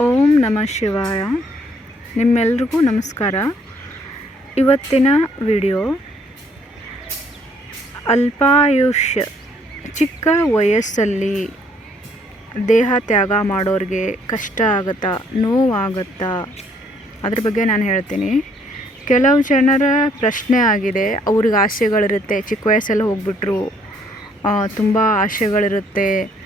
ಓಂ ನಮಃ ಶಿವಾಯ. ನಿಮ್ಮೆಲ್ರಿಗೂ ನಮಸ್ಕಾರ. ಇವತ್ತಿನ ವಿಡಿಯೋ ಅಲ್ಪಾಯುಷ್ಯ, ಚಿಕ್ಕ ವಯಸ್ಸಲ್ಲಿ ದೇಹ ತ್ಯಾಗ ಮಾಡೋರಿಗೆ ಕಷ್ಟ ಆಗುತ್ತಾ, ನೋವಾಗುತ್ತಾ? ಅದ್ರ ಬಗ್ಗೆ ನಾನು ಹೇಳ್ತೀನಿ. ಕೆಲವು ಜನರ ಪ್ರಶ್ನೆ ಆಗಿದೆ. ಅವ್ರಿಗೆ ಆಸೆಗಳಿರುತ್ತೆ. ಚಿಕ್ಕ ವಯಸ್ಸಲ್ಲಿ ಹೋಗ್ಬಿಟ್ರು ತುಂಬ ಆಸೆಗಳಿರುತ್ತೆ.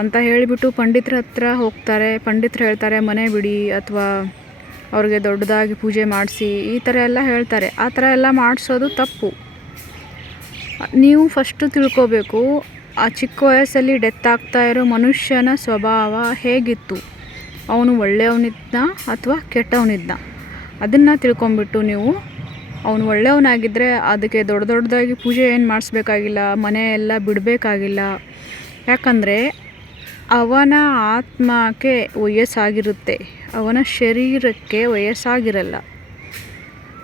ಅಂತ ಹೇಳಿಬಿಟ್ಟು ಪಂಡಿತರ ಹತ್ರ ಹೋಗ್ತಾರೆ. ಪಂಡಿತರು ಹೇಳ್ತಾರೆ, ಮನೆ ಬಿಡಿ ಅಥವಾ ಅವ್ರಿಗೆ ದೊಡ್ಡದಾಗಿ ಪೂಜೆ ಮಾಡಿಸಿ. ಈ ಥರ ಎಲ್ಲ ಹೇಳ್ತಾರೆ. ಆ ಥರ ಎಲ್ಲ ಮಾಡಿಸೋದು ತಪ್ಪು. ನೀವು ಫಸ್ಟು ತಿಳ್ಕೋಬೇಕು, ಆ ಚಿಕ್ಕ ವಯಸ್ಸಲ್ಲಿ ಡೆತ್ ಆಗ್ತಾ ಇರೋ ಮನುಷ್ಯನ ಸ್ವಭಾವ ಹೇಗಿತ್ತು? ಅವನು ಒಳ್ಳೆಯವನಿದ್ದ ಅಥವಾ ಕೆಟ್ಟವನಿದ್ದ? ಅದನ್ನು ತಿಳ್ಕೊಂಬಿಟ್ಟು ನೀವು, ಅವನು ಒಳ್ಳೆಯವನಾಗಿದ್ದರೆ ಅದಕ್ಕೆ ದೊಡ್ಡ ದೊಡ್ಡದಾಗಿ ಪೂಜೆ ಏನು ಮಾಡಿಸ್ಬೇಕಾಗಿಲ್ಲ, ಮನೆ ಎಲ್ಲ ಬಿಡಬೇಕಾಗಿಲ್ಲ ಯಾಕಂದರೆ ಅವನ ಆತ್ಮಕ್ಕೆ ವಯಸ್ಸಾಗಿರುತ್ತೆ. ಅವನ ಶರೀರಕ್ಕೆ ವಯಸ್ಸಾಗಿರಲ್ಲ.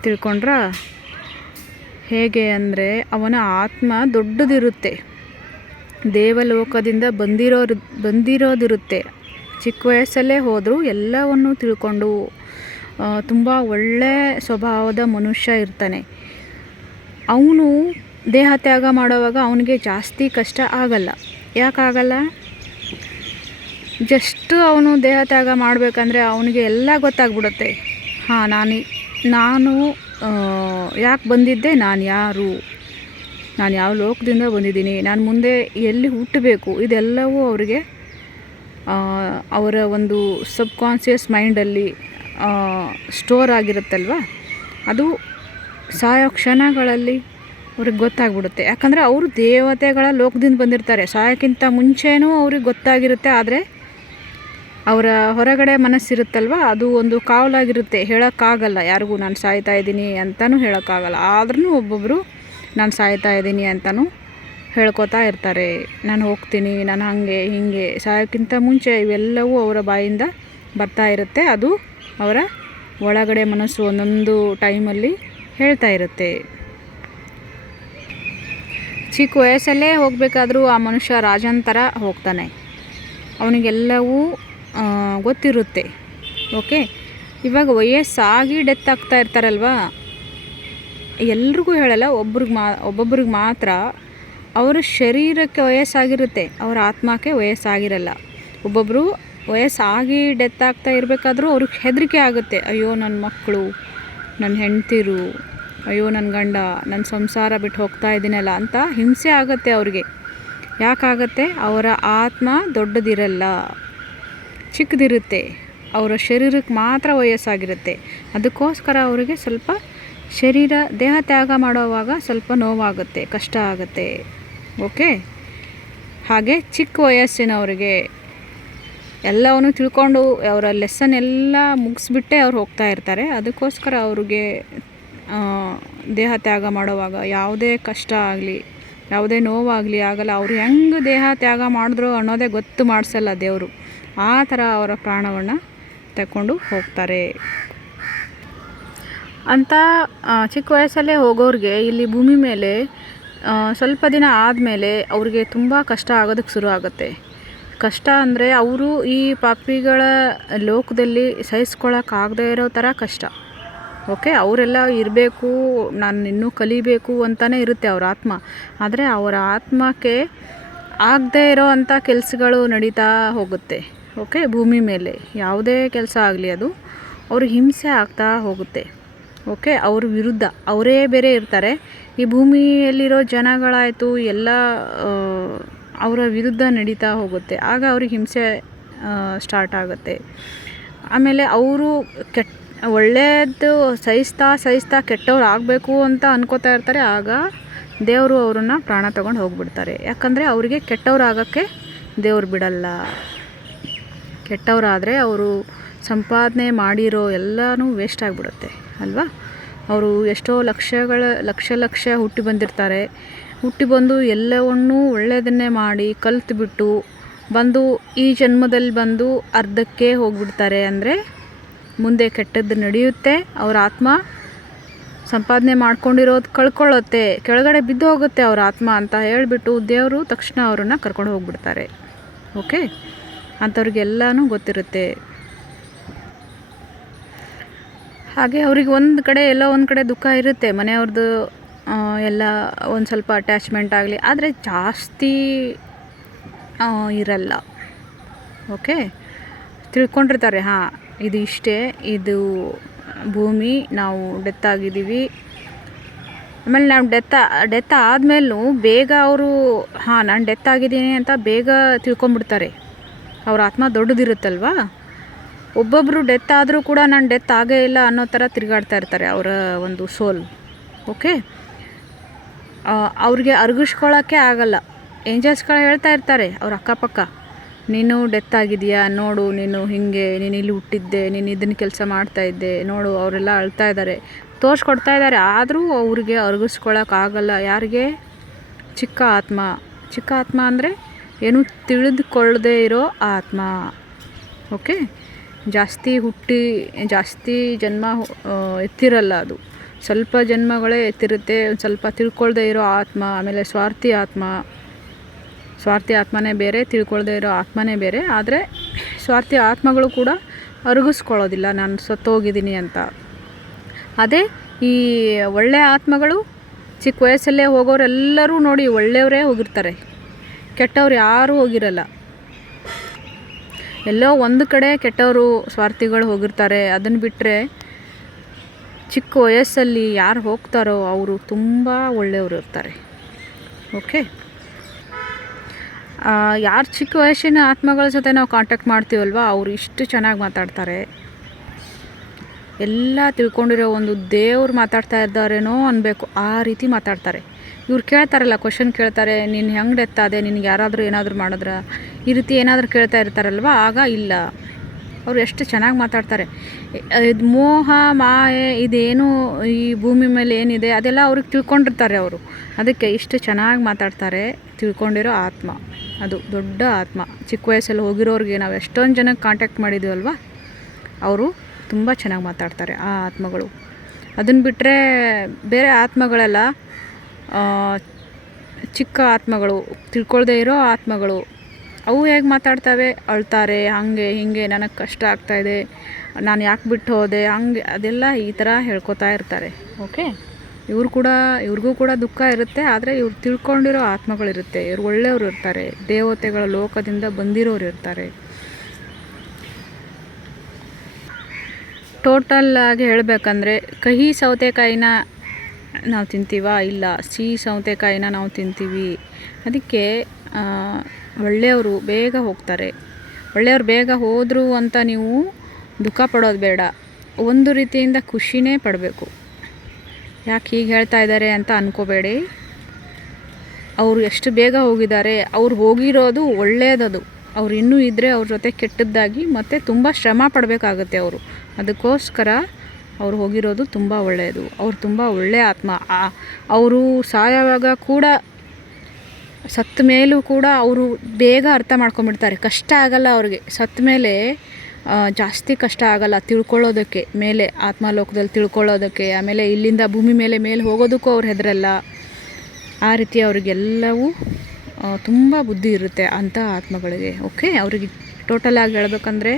ತಿಳ್ಕೊಂಡ್ರಾ? ಹೇಗೆ ಅಂದರೆ ಅವನ ಆತ್ಮ ದೊಡ್ಡದಿರುತ್ತೆ. ದೇವಲೋಕದಿಂದ ಬಂದಿರೋ ಬಂದಿರೋದಿರುತ್ತೆ. ಚಿಕ್ಕ ವಯಸ್ಸಲ್ಲೇ ಹೋದರೂ ಎಲ್ಲವನ್ನು ತಿಳ್ಕೊಂಡು ತುಂಬ ಒಳ್ಳೆ ಸ್ವಭಾವದ ಮನುಷ್ಯ ಇರ್ತಾನೆ. ಅವನು ದೇಹ ತ್ಯಾಗ ಮಾಡುವಾಗ ಅವನಿಗೆ ಜಾಸ್ತಿ ಕಷ್ಟ ಆಗಲ್ಲ. ಯಾಕಾಗಲ್ಲ? ಜಸ್ಟ್ ಅವನು ದೇಹ ತ್ಯಾಗ ಮಾಡಬೇಕಂದ್ರೆ ಅವನಿಗೆ ಎಲ್ಲ ಗೊತ್ತಾಗ್ಬಿಡುತ್ತೆ. ಹಾಂ, ನಾನು ನಾನು ಯಾಕೆ ಬಂದಿದ್ದೆ? ನಾನು ಯಾರು? ನಾನು ಯಾವ ಲೋಕದಿಂದ ಬಂದಿದ್ದೀನಿ? ನಾನು ಮುಂದೆ ಎಲ್ಲಿ ಹುಟ್ಟಬೇಕು? ಇದೆಲ್ಲವೂ ಅವರಿಗೆ ಅವರ ಒಂದು ಸಬ್ ಕಾನ್ಷಿಯಸ್ ಮೈಂಡಲ್ಲಿ ಸ್ಟೋರ್ ಆಗಿರುತ್ತಲ್ವ? ಅದು ಸಾಯೋ ಕ್ಷಣಗಳಲ್ಲಿ ಅವ್ರಿಗೆ ಗೊತ್ತಾಗ್ಬಿಡುತ್ತೆ. ಯಾಕಂದರೆ ಅವರು ದೇವತೆಗಳ ಲೋಕದಿಂದ ಬಂದಿರ್ತಾರೆ. ಸಾಯೋಕ್ಕಿಂತ ಮುಂಚೆನೂ ಅವ್ರಿಗೆ ಗೊತ್ತಾಗಿರುತ್ತೆ, ಆದರೆ ಅವರ ಹೊರಗಡೆ ಮನಸ್ಸಿರುತ್ತಲ್ವ? ಅದು ಒಂದು ಕಾವಲಾಗಿರುತ್ತೆ. ಹೇಳೋಕ್ಕಾಗಲ್ಲ. ಯಾರಿಗೂ ನಾನು ಸಾಯ್ತಾ ಇದ್ದೀನಿ ಅಂತಲೂ ಹೇಳೋಕ್ಕಾಗಲ್ಲ. ಆದ್ರೂ ಒಬ್ಬೊಬ್ಬರು ನಾನು ಸಾಯ್ತಾ ಇದ್ದೀನಿ ಅಂತಲೂ ಹೇಳ್ಕೊತಾ ಇರ್ತಾರೆ. ನಾನು ಹೋಗ್ತೀನಿ, ನಾನು ಹಾಗೆ, ಹೀಗೆ. ಸಾಯೋಕ್ಕಿಂತ ಮುಂಚೆ ಇವೆಲ್ಲವೂ ಅವರ ಬಾಯಿಂದ ಬರ್ತಾ ಇರುತ್ತೆ. ಅದು ಅವರ ಒಳಗಡೆ ಮನಸ್ಸು ಒಂದೊಂದು ಟೈಮಲ್ಲಿ ಹೇಳ್ತಾ ಇರುತ್ತೆ. ಚಿಕ್ಕ ವಯಸ್ಸಲ್ಲೇ ಹೋಗಬೇಕಾದ್ರೂ ಆ ಮನುಷ್ಯ ರಾಜನ ಥರ ಹೋಗ್ತಾನೆ. ಅವನಿಗೆಲ್ಲವೂ ಗೊತ್ತಿರುತ್ತೆ. ಓಕೆ? ಇವಾಗ ವಯಸ್ಸಾಗಿ ಡೆತ್ ಆಗ್ತಾ ಇರ್ತಾರಲ್ವ? ಎಲ್ರಿಗೂ ಹೇಳಲ್ಲ, ಒಬ್ರಿಗೆ ಮಾ, ಒಬ್ಬೊಬ್ರಿಗೆ ಮಾತ್ರ ಅವರ ಶರೀರಕ್ಕೆ ವಯಸ್ಸಾಗಿರುತ್ತೆ, ಅವರ ಆತ್ಮಕ್ಕೆ ವಯಸ್ಸಾಗಿರಲ್ಲ. ಒಬ್ಬೊಬ್ಬರು ವಯಸ್ಸಾಗಿ ಡೆತ್ ಆಗ್ತಾ ಇರಬೇಕಾದ್ರೂ ಅವ್ರಿಗೆ ಹೆದರಿಕೆ ಆಗುತ್ತೆ. ಅಯ್ಯೋ ನನ್ನ ಮಕ್ಕಳು ನನ್ನ ಹೆಂಡ್ತಿರು ಅಯ್ಯೋ ನನ್ನ ಗಂಡ ನನ್ನ ಸಂಸಾರ ಬಿಟ್ಟು ಹೋಗ್ತಾ ಇದ್ದೀನಲ್ಲ ಅಂತ ಹಿಂಸೆ ಆಗುತ್ತೆ ಅವ್ರಿಗೆ. ಯಾಕಾಗತ್ತೆ? ಅವರ ಆತ್ಮ ದೊಡ್ಡದಿರಲ್ಲ. ಚಿಕ್ಕದಿರುತ್ತೆ. ಅವರ ಶರೀರಕ್ಕೆ ಮಾತ್ರ ವಯಸ್ಸಾಗಿರುತ್ತೆ. ಅದಕ್ಕೋಸ್ಕರ ಅವರಿಗೆ ಸ್ವಲ್ಪ ಶರೀರ, ದೇಹ ತ್ಯಾಗ ಮಾಡೋವಾಗ ಸ್ವಲ್ಪ ನೋವಾಗುತ್ತೆ, ಕಷ್ಟ ಆಗುತ್ತೆ. ಓಕೆ? ಹಾಗೆ ಚಿಕ್ಕ ವಯಸ್ಸಿನವರಿಗೆ ಎಲ್ಲವನ್ನು ತಿಳ್ಕೊಂಡು ಅವರ ಲೆಸನ್ ಎಲ್ಲ ಮುಗಿಸ್ಬಿಟ್ಟೆ ಅವ್ರು ಹೋಗ್ತಾ ಇರ್ತಾರೆ. ಅದಕ್ಕೋಸ್ಕರ ಅವ್ರಿಗೆ ದೇಹ ತ್ಯಾಗ ಮಾಡುವಾಗ ಯಾವುದೇ ಕಷ್ಟ ಆಗಲಿ, ಯಾವುದೇ ನೋವಾಗಲಿ ಆಗಲ್ಲ, ಅವ್ರು ಹೆಂಗೆ ದೇಹ ತ್ಯಾಗ ಮಾಡಿದ್ರು ಅನ್ನೋದೇ ಗೊತ್ತು ಮಾಡಿಸಲ್ಲ ದೇವರು. ಆ ಥರ ಅವರ ಪ್ರಾಣವನ್ನು ತಗೊಂಡು ಹೋಗ್ತಾರೆ. ಅಂತ ಚಿಕ್ಕ ವಯಸ್ಸಲ್ಲೇ ಹೋಗೋರಿಗೆ ಇಲ್ಲಿ ಭೂಮಿ ಮೇಲೆ ಸ್ವಲ್ಪ ದಿನ ಆದಮೇಲೆ ಅವ್ರಿಗೆ ತುಂಬ ಕಷ್ಟ ಆಗೋದಕ್ಕೆ ಶುರು ಆಗುತ್ತೆ. ಕಷ್ಟ ಅಂದರೆ ಅವರು ಈ ಪಾಪಿಗಳ ಲೋಕದಲ್ಲಿ ಸಹಿಸ್ಕೊಳಕ್ಕಾಗದೇ ಇರೋ ಥರ ಕಷ್ಟ. ಓಕೆ, ಅವರೆಲ್ಲ ಇರಬೇಕು, ನಾನು ಇನ್ನೂ ಕಲಿಬೇಕು ಅಂತಲೇ ಇರುತ್ತೆ ಅವ್ರ ಆತ್ಮ. ಆದರೆ ಅವರ ಆತ್ಮಕ್ಕೆ ಆಗದೇ ಇರೋ ಅಂಥ ಕೆಲಸಗಳು ನಡೀತಾ ಹೋಗುತ್ತೆ. ಓಕೆ, ಭೂಮಿ ಮೇಲೆ. ಯಾವುದೇ ಕೆಲಸ ಆಗಲಿ ಅದು ಅವ್ರಿಗೆ ಹಿಂಸೆ ಆಗ್ತಾ ಹೋಗುತ್ತೆ. ಓಕೆ, ಅವ್ರ ವಿರುದ್ಧ. ಅವರೇ ಬೇರೆ ಇರ್ತಾರೆ. ಈ ಭೂಮಿಯಲ್ಲಿರೋ ಜನಗಳಾಯಿತು ಎಲ್ಲ ಅವರ ವಿರುದ್ಧ ನಡೀತಾ ಹೋಗುತ್ತೆ. ಆಗ ಅವ್ರಿಗೆ ಹಿಂಸೆ ಸ್ಟಾರ್ಟ್ ಆಗುತ್ತೆ. ಆಮೇಲೆ ಅವರು ಕೆಟ್ಟ ಒಳ್ಳೆಯದು ಸಹಿಸ್ತಾ ಸಹಿಸ್ತಾ ಕೆಟ್ಟವ್ರು ಆಗಬೇಕು ಅಂತ ಅನ್ಕೋತಾ ಇರ್ತಾರೆ. ಆಗ ದೇವರು ಅವರನ್ನು ಪ್ರಾಣ ತಗೊಂಡು ಹೋಗ್ಬಿಡ್ತಾರೆ. ಯಾಕಂದರೆ ಅವರಿಗೆ ಕೆಟ್ಟವ್ರು ಆಗೋಕ್ಕೆ ದೇವ್ರು ಬಿಡಲ್ಲ. ಕೆಟ್ಟವರಾದರೆ ಅವರು ಸಂಪಾದನೆ ಮಾಡಿರೋ ಎಲ್ಲನೂ ವೇಸ್ಟ್ ಆಗಿಬಿಡುತ್ತೆ, ಅಲ್ವಾ? ಅವರು ಎಷ್ಟೋ ಲಕ್ಷಗಳ, ಲಕ್ಷ ಲಕ್ಷ ಹುಟ್ಟಿ ಬಂದಿರ್ತಾರೆ. ಹುಟ್ಟಿ ಬಂದು ಎಲ್ಲವನ್ನೂ ಒಳ್ಳೆಯದನ್ನೇ ಮಾಡಿ ಕಲ್ತ್ಬಿಟ್ಟು ಬಂದು ಈ ಜನ್ಮದಲ್ಲಿ ಬಂದು ಅರ್ಧಕ್ಕೆ ಹೋಗ್ಬಿಡ್ತಾರೆ. ಅಂದರೆ ಮುಂದೆ ಕೆಟ್ಟದ್ದು ನಡೆಯುತ್ತೆ, ಅವ್ರ ಆತ್ಮ ಸಂಪಾದನೆ ಮಾಡ್ಕೊಂಡಿರೋದು ಕಳ್ಕೊಳ್ಳುತ್ತೆ, ಕೆಳಗಡೆ ಬಿದ್ದು ಹೋಗುತ್ತೆ ಅವ್ರ ಆತ್ಮ ಅಂತ ಹೇಳಿಬಿಟ್ಟು ದೇವರು ತಕ್ಷಣ ಅವರನ್ನು ಕರ್ಕೊಂಡು ಹೋಗ್ಬಿಡ್ತಾರೆ. ಓಕೆ? ಅಂಥವ್ರಿಗೆಲ್ಲನೂ ಗೊತ್ತಿರುತ್ತೆ. ಹಾಗೆ ಅವ್ರಿಗೆ ಒಂದು ಕಡೆ ಎಲ್ಲೋ ಒಂದು ಕಡೆ ದುಃಖ ಇರುತ್ತೆ ಮನೆಯವ್ರದ್ದು ಎಲ್ಲ ಒಂದು ಸ್ವಲ್ಪ ಅಟ್ಯಾಚ್ಮೆಂಟ್ ಆಗಲಿ, ಆದರೆ ಜಾಸ್ತಿ ಇರಲ್ಲ. ಓಕೆ? ತಿಳ್ಕೊಂಡಿರ್ತಾರೆ, ಹಾಂ. ಇದು ಇಷ್ಟೇ. ಇದು ಭೂಮಿ. ನಾವು ಡೆತ್ ಆಗಿದ್ದೀವಿ. ಆಮೇಲೆ ನಾವು ಡೆತ್ ಡೆತ್ ಆದಮೇಲೂ ಬೇಗ ಅವರು, ಹಾಂ, ನಾನು ಡೆತ್ ಆಗಿದ್ದೀನಿ ಅಂತ ಬೇಗ ತಿಳ್ಕೊಂಬಿಡ್ತಾರೆ ಅವ್ರ ಆತ್ಮ ದೊಡ್ಡದಿರುತ್ತಲ್ವಾ? ಒಬ್ಬೊಬ್ಬರು ಡೆತ್ ಆದರೂ ಕೂಡ ನಾನು ಡೆತ್ ಆಗೇ ಇಲ್ಲ ಅನ್ನೋ ಥರ ತಿರುಗಾಡ್ತಾ ಇರ್ತಾರೆ ಅವರ ಒಂದು ಸೋಲ್ ಓಕೆ ಅವ್ರಿಗೆ ಅರ್ಗಿಸ್ಕೊಳ್ಳೋಕ್ಕೆ ಆಗಲ್ಲ. ಏಂಜಲ್ಸ್ಗಳು ಹೇಳ್ತಾ ಇರ್ತಾರೆ, ಅವ್ರ ಅಕ್ಕಪಕ್ಕ. ನೀನು ಡೆತ್ ಆಗಿದೆಯಾ ನೋಡು, ನೀನು ಹೀಗೆ, ನೀನು ಇಲ್ಲಿ ಹುಟ್ಟಿದ್ದೆ, ನೀನು ಇದನ್ನ ಕೆಲಸ ಮಾಡ್ತಾ ಇದ್ದೆ. ನೋಡು, ಅವರೆಲ್ಲ ಅಳ್ತಾ ಇದ್ದಾರೆ ತೋರಿಸ್ಕೊಡ್ತಾ ಇದ್ದಾರೆ ಆದರೂ ಅವ್ರಿಗೆ ಆಗಲ್ಲ. ಯಾರಿಗೆ? ಚಿಕ್ಕ ಆತ್ಮ. ಚಿಕ್ಕ ಆತ್ಮ ಅಂದರೆ ಏನು ತಿಳಿದುಕೊಳ್ಳದೆ ಇರೋ ಆತ್ಮ. ಓಕೆ? ಜಾಸ್ತಿ ಹುಟ್ಟಿ, ಜಾಸ್ತಿ ಜನ್ಮ ಎತ್ತಿರಲ್ಲ ಅದು. ಸ್ವಲ್ಪ ಜನ್ಮಗಳೇ ಎತ್ತಿರುತ್ತೆ. ಒಂದು ಸ್ವಲ್ಪ ತಿಳ್ಕೊಳ್ಳದೆ ಇರೋ ಆತ್ಮ, ಆಮೇಲೆ ಸ್ವಾರ್ಥಿ ಆತ್ಮ. ಸ್ವಾರ್ಥಿ ಆತ್ಮನೇ ಬೇರೆ ತಿಳ್ಕೊಳ್ಳದೆ ಇರೋ ಆತ್ಮನೇ ಬೇರೆ. ಆದರೆ ಸ್ವಾರ್ಥಿ ಆತ್ಮಗಳು ಕೂಡ ಅರಗಿಸ್ಕೊಳ್ಳೋದಿಲ್ಲ, ನಾನು ಸತ್ತೋಗಿದ್ದೀನಿ ಅಂತ. ಅದೇ ಈ ಒಳ್ಳೆಯ ಆತ್ಮಗಳು ಚಿಕ್ಕ ವಯಸ್ಸಲ್ಲೇ ಹೋಗೋರೆಲ್ಲರೂ ನೋಡಿ ಒಳ್ಳೆಯವರೇ ಹೋಗಿರ್ತಾರೆ. ಕೆಟ್ಟವ್ರು ಯಾರೂ ಹೋಗಿರಲ್ಲ. ಎಲ್ಲೋ ಒಂದು ಕಡೆ ಕೆಟ್ಟವರು ಸ್ವಾರ್ಥಿಗಳು ಹೋಗಿರ್ತಾರೆ. ಅದನ್ನು ಬಿಟ್ಟರೆ ಚಿಕ್ಕ ವಯಸ್ಸಲ್ಲಿ ಯಾರು ಹೋಗ್ತಾರೋ ಅವರು ತುಂಬ ಒಳ್ಳೆಯವರು ಇರ್ತಾರೆ. ಓಕೆ? ಯಾರು ಚಿಕ್ಕ ವಯಸ್ಸಿನ ಆತ್ಮಗಳ ಜೊತೆ ನಾವು ಕಾಂಟ್ಯಾಕ್ಟ್ ಮಾಡ್ತೀವಲ್ವ? ಅವರು ಇಷ್ಟು ಚೆನ್ನಾಗಿ ಮಾತಾಡ್ತಾರೆ. ಎಲ್ಲ ತಿಳ್ಕೊಂಡಿರೋ ಒಂದು ದೇವ್ರು ಮಾತಾಡ್ತಾ ಇದ್ದಾರೇನೋ ಅನ್ನಬೇಕು ಆ ರೀತಿ ಮಾತಾಡ್ತಾರೆ. ಇವ್ರು ಕೇಳ್ತಾರಲ್ಲ ಕ್ವಶನ್ ಕೇಳ್ತಾರೆ, ನೀನು ಹೆಂಗೆ ಡೆತ್ತಾದೆ ನಿನಗೆ ಯಾರಾದರೂ ಏನಾದರೂ ಮಾಡಿದ್ರ? ಈ ರೀತಿ ಏನಾದರೂ ಕೇಳ್ತಾ ಇರ್ತಾರಲ್ವ? ಆಗ ಇಲ್ಲ. ಅವರು ಎಷ್ಟು ಚೆನ್ನಾಗಿ ಮಾತಾಡ್ತಾರೆ. ಇದು ಮೋಹ, ಮಾಯೆ, ಇದೇನು ಈ ಭೂಮಿ ಮೇಲೆ ಏನಿದೆ, ಅದೆಲ್ಲ ಅವ್ರಿಗೆ ತಿಳ್ಕೊಂಡಿರ್ತಾರೆ ಅವರು. ಅದಕ್ಕೆ ಇಷ್ಟು ಚೆನ್ನಾಗಿ ಮಾತಾಡ್ತಾರೆ, ತಿಳ್ಕೊಂಡಿರೋ ಆತ್ಮ. ಅದು ದೊಡ್ಡ ಆತ್ಮ. ಚಿಕ್ಕ ವಯಸ್ಸಲ್ಲಿ ಹೋಗಿರೋರಿಗೆ ನಾವು ಎಷ್ಟೊಂದು ಜನಕ್ಕೆ ಕಾಂಟ್ಯಾಕ್ಟ್ ಮಾಡಿದ್ದೀವಲ್ವ ಅವರು ತುಂಬ ಚೆನ್ನಾಗಿ ಮಾತಾಡ್ತಾರೆ, ಆ ಆತ್ಮಗಳು. ಅದನ್ನು ಬಿಟ್ಟರೆ ಬೇರೆ ಆತ್ಮಗಳೆಲ್ಲ ಚಿಕ್ಕ ಆತ್ಮಗಳು, ತಿಳ್ಕೊಳ್ದೇ ಇರೋ ಆತ್ಮಗಳು. ಅವು ಹೇಗೆ ಮಾತಾಡ್ತವೆ? ಅಳ್ತಾರೆ ಹಾಗೆ ಹೀಗೆ ನನಗೆ ಕಷ್ಟ ಆಗ್ತಾಯಿದೆ ನಾನು ಯಾಕೆ ಬಿಟ್ಟು ಹೋದೆ? ಹಂಗೆ ಅದೆಲ್ಲ ಈ ಥರ ಹೇಳ್ಕೊತಾ ಇರ್ತಾರೆ. ಓಕೆ. ಇವ್ರು ಕೂಡ ಇವ್ರಿಗೂ ಕೂಡ ದುಃಖ ಇರುತ್ತೆ ಆದರೆ ಇವ್ರು ತಿಳ್ಕೊಂಡಿರೋ ಆತ್ಮಗಳಿರುತ್ತೆ. ಇವ್ರು ಒಳ್ಳೆಯವರು ಇರ್ತಾರೆ ದೇವತೆಗಳ ಲೋಕದಿಂದ ಬಂದಿರೋರು ಇರ್ತಾರೆ. ಟೋಟಲ್ ಆಗಿ ಹೇಳಬೇಕಂದ್ರೆ ಕಹಿ ಸೌತೆಕಾಯಿನ ನಾವು ತಿಂತೀವಾ? ಇಲ್ಲ ಸಿಹಿ ಸೌತೆಕಾಯಿನ ನಾವು ತಿಂತೀವಿ. ಅದಕ್ಕೆ ಒಳ್ಳೆಯವರು ಬೇಗ ಹೋಗ್ತಾರೆ. ಒಳ್ಳೆಯವ್ರು ಬೇಗ ಹೋದರು ಅಂತ ನೀವು ದುಃಖ ಪಡೋದು ಬೇಡ. ಒಂದು ರೀತಿಯಿಂದ ಖುಷಿನೇ ಪಡಬೇಕು. ಯಾಕೆ ಹೀಗೆ ಹೇಳ್ತಾ ಇದ್ದಾರೆ ಅಂತ ಅನ್ಕೋಬೇಡಿ. ಅವರು ಎಷ್ಟು ಬೇಗ ಹೋಗಿದ್ದಾರೆ, ಅವ್ರು ಹೋಗಿರೋದು ಒಳ್ಳೆಯದದು ಅವ್ರು ಇನ್ನೂ ಇದ್ದರೆ ಅವ್ರ ಜೊತೆ ಕೆಟ್ಟದ್ದಾಗಿ ಮತ್ತು ತುಂಬ ಶ್ರಮ ಪಡಬೇಕಾಗತ್ತೆ ಅವರು. ಅದಕ್ಕೋಸ್ಕರ ಅವ್ರು ಹೋಗಿರೋದು ತುಂಬ ಒಳ್ಳೆಯದು ಅವ್ರು ತುಂಬ ಒಳ್ಳೆಯ ಆತ್ಮ. ಅವರು ಸಾಯೋವಾಗ ಕೂಡ ಸತ್ತ ಮೇಲೂ ಕೂಡ ಅವರು ಬೇಗ ಅರ್ಥ ಮಾಡ್ಕೊಂಬಿಡ್ತಾರೆ ಕಷ್ಟ ಆಗಲ್ಲ ಅವ್ರಿಗೆ. ಸತ್ತ ಮೇಲೆ ಜಾಸ್ತಿ ಕಷ್ಟ ಆಗಲ್ಲ ತಿಳ್ಕೊಳ್ಳೋದಕ್ಕೆ, ಮೇಲೆ ಆತ್ಮಲೋಕದಲ್ಲಿ ತಿಳ್ಕೊಳ್ಳೋದಕ್ಕೆ, ಆಮೇಲೆ ಇಲ್ಲಿಂದ ಭೂಮಿ ಮೇಲೆ ಮೇಲೆ ಹೋಗೋದಕ್ಕೂ ಅವ್ರು ಹೆದರಲ್ಲ. ಆ ರೀತಿ ಅವ್ರಿಗೆಲ್ಲವೂ ತುಂಬ ಬುದ್ಧಿ ಇರುತ್ತೆ ಅಂಥ ಆತ್ಮಗಳಿಗೆ. ಓಕೆ? ಅವರಿಗೆ ಆಗಿ ಹೇಳ್ಬೇಕಂದ್ರೆ,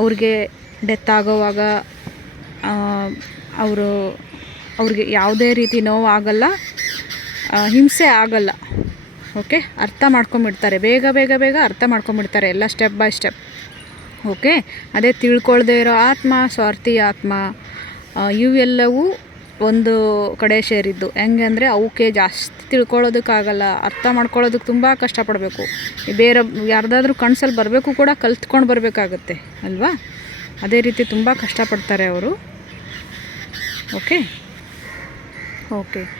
ಅವ್ರಿಗೆ ಡೆತ್ ಆಗೋವಾಗ ಅವರು, ಅವ್ರಿಗೆ ಯಾವುದೇ ರೀತಿ ನೋವು ಆಗಲ್ಲ ಹಿಂಸೆ ಆಗಲ್ಲ. ಓಕೆ? ಅರ್ಥ ಮಾಡ್ಕೊಂಬಿಡ್ತಾರೆ. ಬೇಗ ಬೇಗ ಬೇಗ ಅರ್ಥ ಮಾಡ್ಕೊಂಬಿಡ್ತಾರೆ ಎಲ್ಲ ಸ್ಟೆಪ್ ಬೈ ಸ್ಟೆಪ್. ಓಕೆ? ಅದೇ ತಿಳ್ಕೊಳ್ದೇ ಇರೋ ಆತ್ಮ, ಸ್ವಾರ್ಥಿ ಆತ್ಮ ಇವೆಲ್ಲವೂ ಒಂದು ಕಡೆ ಸೇರಿದ್ದು. ಹೆಂಗೆ ಅಂದರೆ ಅವಕ್ಕೆ ಜಾಸ್ತಿ ತಿಳ್ಕೊಳ್ಳೋದಕ್ಕಾಗಲ್ಲ. ಅರ್ಥ ಮಾಡ್ಕೊಳ್ಳೋದಕ್ಕೆ ತುಂಬ ಕಷ್ಟಪಡಬೇಕು. ಬೇರೆ ಯಾರ್ದಾದ್ರೂ ಕನಸಲ್ಲಿ ಬರಬೇಕು ಕೂಡ ಕಲ್ತ್ಕೊಂಡು ಬರಬೇಕಾಗತ್ತೆ, ಅಲ್ವಾ? ಅದೇ ರೀತಿ ತುಂಬ ಕಷ್ಟಪಡ್ತಾರೆ ಅವರು. ಓಕೆ? ಓಕೆ.